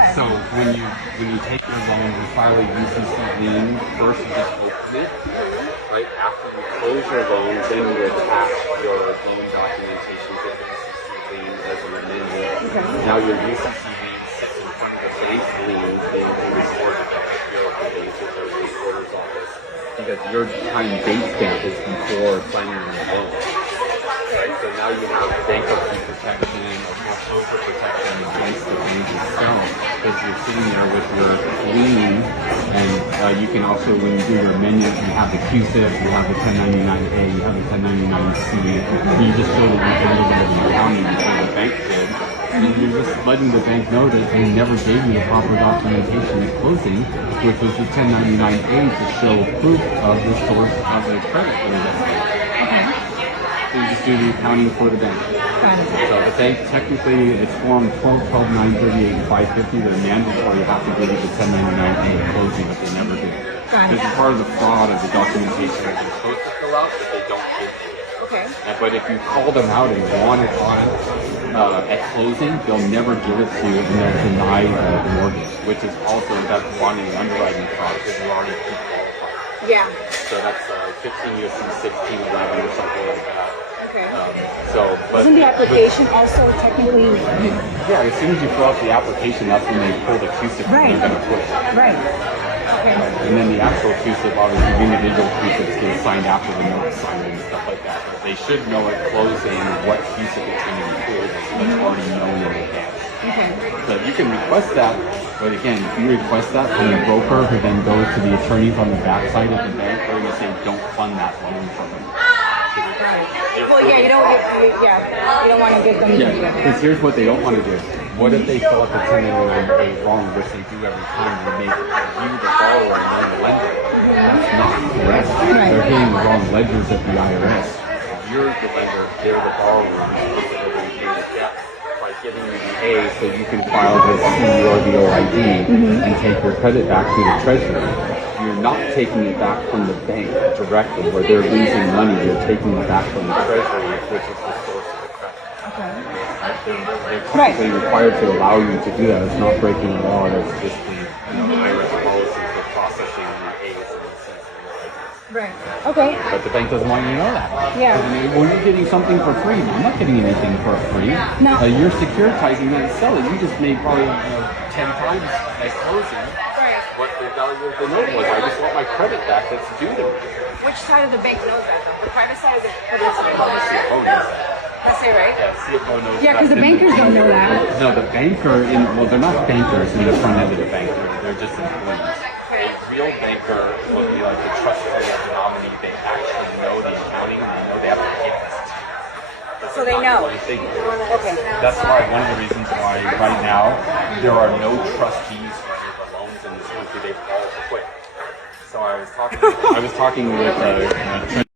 So when you take your loan, you file a UCC lien. First, you just open it. Right after you close your loan, then you attach your loan documentation to the UCC lien as an amendment. Okay. Now your UCC lien sits in front of the base lien being recorded at the Bureau of Banks or the recorder's office because your time date stamp is before signing the loan. Right, so now you have bankruptcy protection or foreclosure protection against the bank itself because you're sitting there with your lien, and you can also, when you do your amendment, you have the QSIP, you have the 1099A, you have the 1099C, and you just show that you handled it in the accounting before the bank did, and you're just letting the bank know that you never gave me the proper documentation at closing, which was the 1099A to show proof of the source of the credit for the bank. So you just do the accounting for the bank. Got it. So the bank, technically, it's Form 12, 12, 938, and 550. They're mandatory. You have to give you the 1099 at closing, but they never do. Got it. This is part of the fraud of the documentation that they're supposed to fill out, but they don't give you. Okay. But if you call them out and want it on at closing, they'll never give it to you, and they'll deny the mortgage, which is also that's wanting underwriting fraud because you're already pre-qualified. Yeah. So that's 15 U.S.C. 1611 or something like that. Okay. But Isn't the application also technically yeah, as soon as you fill out the application, that's when they pull the QSIP and Right. they're going to put it. right? Okay. And then the actual QSIP, obviously, the individual QSIPs get signed after the note signing and stuff like that. But they should know at closing what QSIP it's going to include, so that's already known in advance. Okay. So you can request that, but again, if you request that from the broker who then goes to the attorneys on the backside of the bank, they're going to say, don't fund that loan for them. Well, yeah, you don't want to give them. Yeah, because here's what they don't want to do. What if they fill out the 1099A wrong, which they do every time, and make you the borrower and then the lender? That's not correct. Right. They're getting the wrong ledgers at the IRS. You're the lender, they're the borrower. You're supposed to be paying the debt by giving you the A so you can file the C or the OID and take your credit back to the treasury. You're not taking it back from the bank directly where they're losing money. You're taking it back from the treasury, which is the source of the credit. Okay. They're technically required to allow you to do that. It's not breaking the law. It's just the IRS policy for processing the A's and the C's and the I's. Right. Okay. But the bank doesn't want you to know that. Yeah. I mean, when you're getting something for free, I'm not getting anything for free. No. You're securitizing that and selling. You just made probably 10 times at closing what the value of the note was. I just want my credit back that's due to me. Which side of the bank knows that though? The private side or the public side? CFO knows that. That's it, right? Yeah, CFO knows Yeah, that. because the bankers don't know that. No, the banker, well, they're not bankers in the front end of the bank. They're just employees. A real banker will be like the trustee or the nominee. They actually know the accounting and they know they have to give this to you. So they know. Okay. That's why one of the reasons why right now there are no trustees for any of the loans in this country. They've all quit. So I was talking with